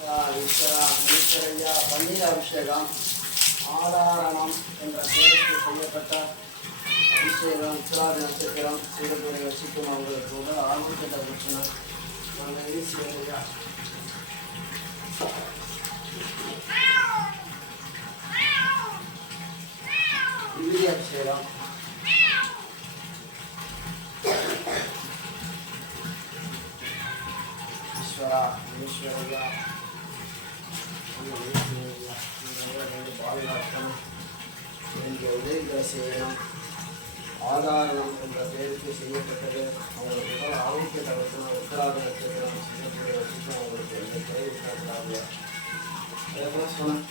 ஈஸ்வரா ஈஸ்வரையா பன்னீர் அபிஷேகம் ஆதாரணம் என்ற பெயருக்கு செய்யப்பட்ட அபிஷேகம் உத்திராதி நட்சத்திரம் சீரத்துறை வசிக்கும் அவங்களுக்கு கூட ஆரோக்கியத்தை பிரச்சனை நாங்கள் ஈஸ்வரையா விபூதி அபிஷேகம் ஈஸ்வரா ஈஸ்வரையா பாதுகாக்கணும் வேண்டிய உதவிகளை செய்யணும் ஆதாரம் என்ற பெயருக்கு செய்யப்பட்டது அவங்களுக்கு உடல் ஆரோக்கியத்தை வைக்கணும் உத்தராக செய்யக்கூடிய அவங்களுக்கு எந்த குறைவு சொன்னேன்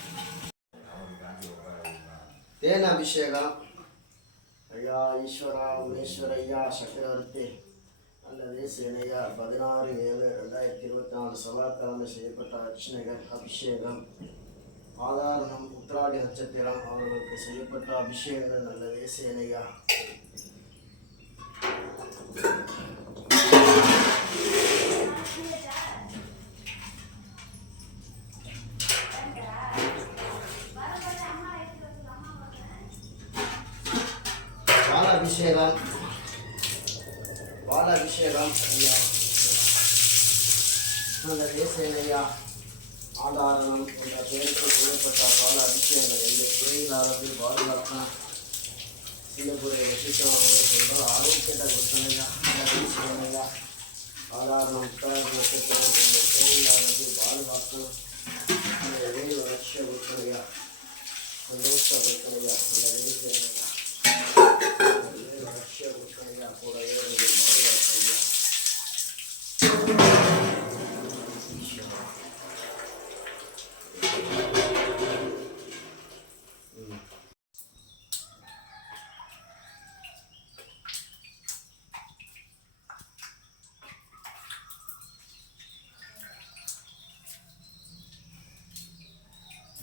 அபிஷேகம் ஐயா ஈஸ்வரா உமேஸ்வரையா சக்கரவர்த்தி அல்லது சேனையா பதினாறு ஏழு நாலு செவ்வாய்க்கிழமை செய்யப்பட்ட அர்ச்சனைகள் அபிஷேகம் ஆதாரணம் உத்ராடி நட்சத்திரம் அவர்களுக்கு செய்யப்பட்ட அபிஷேகங்கள் நல்லதே சேனையா? பாலாபிஷேகம். பாலாபிஷேகம் ஐயா. நல்லதே சேனையா ஆதாரணம் என்ற பெயருக்கு செய்யப்பட்ட பல அதிசயங்கள் எந்த குறையில்லாதது பாதுகாக்கணும் சிங்கப்பூரை வசிக்கம் அவர்கள் ஆரோக்கியத்தை கொடுத்தனையா சேனையா ஆதாரணம் உத்தராக நட்சத்திரம் எந்த குறையில்லாதது பாதுகாக்கணும் அந்த வேறு லட்ச கொடுத்தனையா சந்தோஷ கொடுத்தனையா அந்த வேறு சேனையா வேறு லட்ச கொடுத்தனையா கூடவே ஈஸ்வரா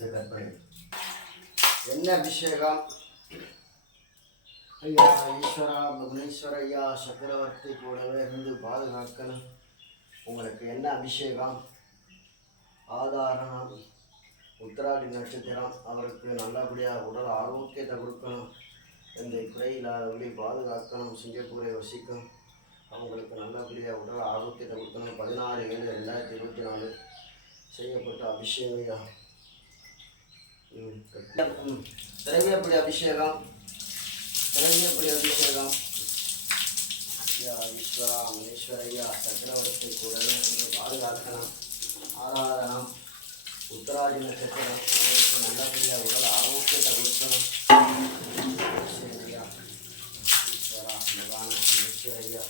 இதை என்ன அபிஷேகம்? ஐயா ஈஸ்வரா புவனேஸ்வர ஐயா சக்கரவர்த்தி கூடவே இருந்து பாதுகாக்கணும் உங்களுக்கு என்ன அபிஷேகம்? ஆதாரணம் உத்தராடி நட்சத்திரம். அவருக்கு நல்லபடியாக உடல் ஆரோக்கியத்தை கொடுக்கணும். இந்த குறையில்லாதபடி பாதுகாக்கணும் சிங்கப்பூரை வசிக்கும். அவங்களுக்கு நல்லபடியாக உடல் ஆரோக்கியத்தை கொடுக்கணும். பதினாறு ஏழு ரெண்டாயிரத்தி இருபத்தி நாலு செய்யப்பட்ட அபிஷேகம் ஐயா. திரவியப்படி அபிஷேகம். திரவியப்படி அபிஷேகம். ஐயா ஈஸ்வரா மகேஸ்வரையா சக்கரவர்த்தி கூட பாதுகாக்கணும். ஆராதனம். உத்தராதி நட்சத்திரம். நல்ல நல்லபடியாக உடல் ஆரோக்கியத்தை கொடுக்கணும் ஐயா ஈஸ்வரா மகான மகேஸ்வரையா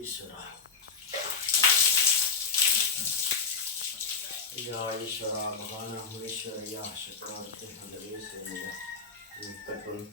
ஈஸ்வரா ஐயா ஈஸ்வரா மகான முனீஸ்வரையா சக்கரவர்த்தி அந்த தேசிய கட்டும்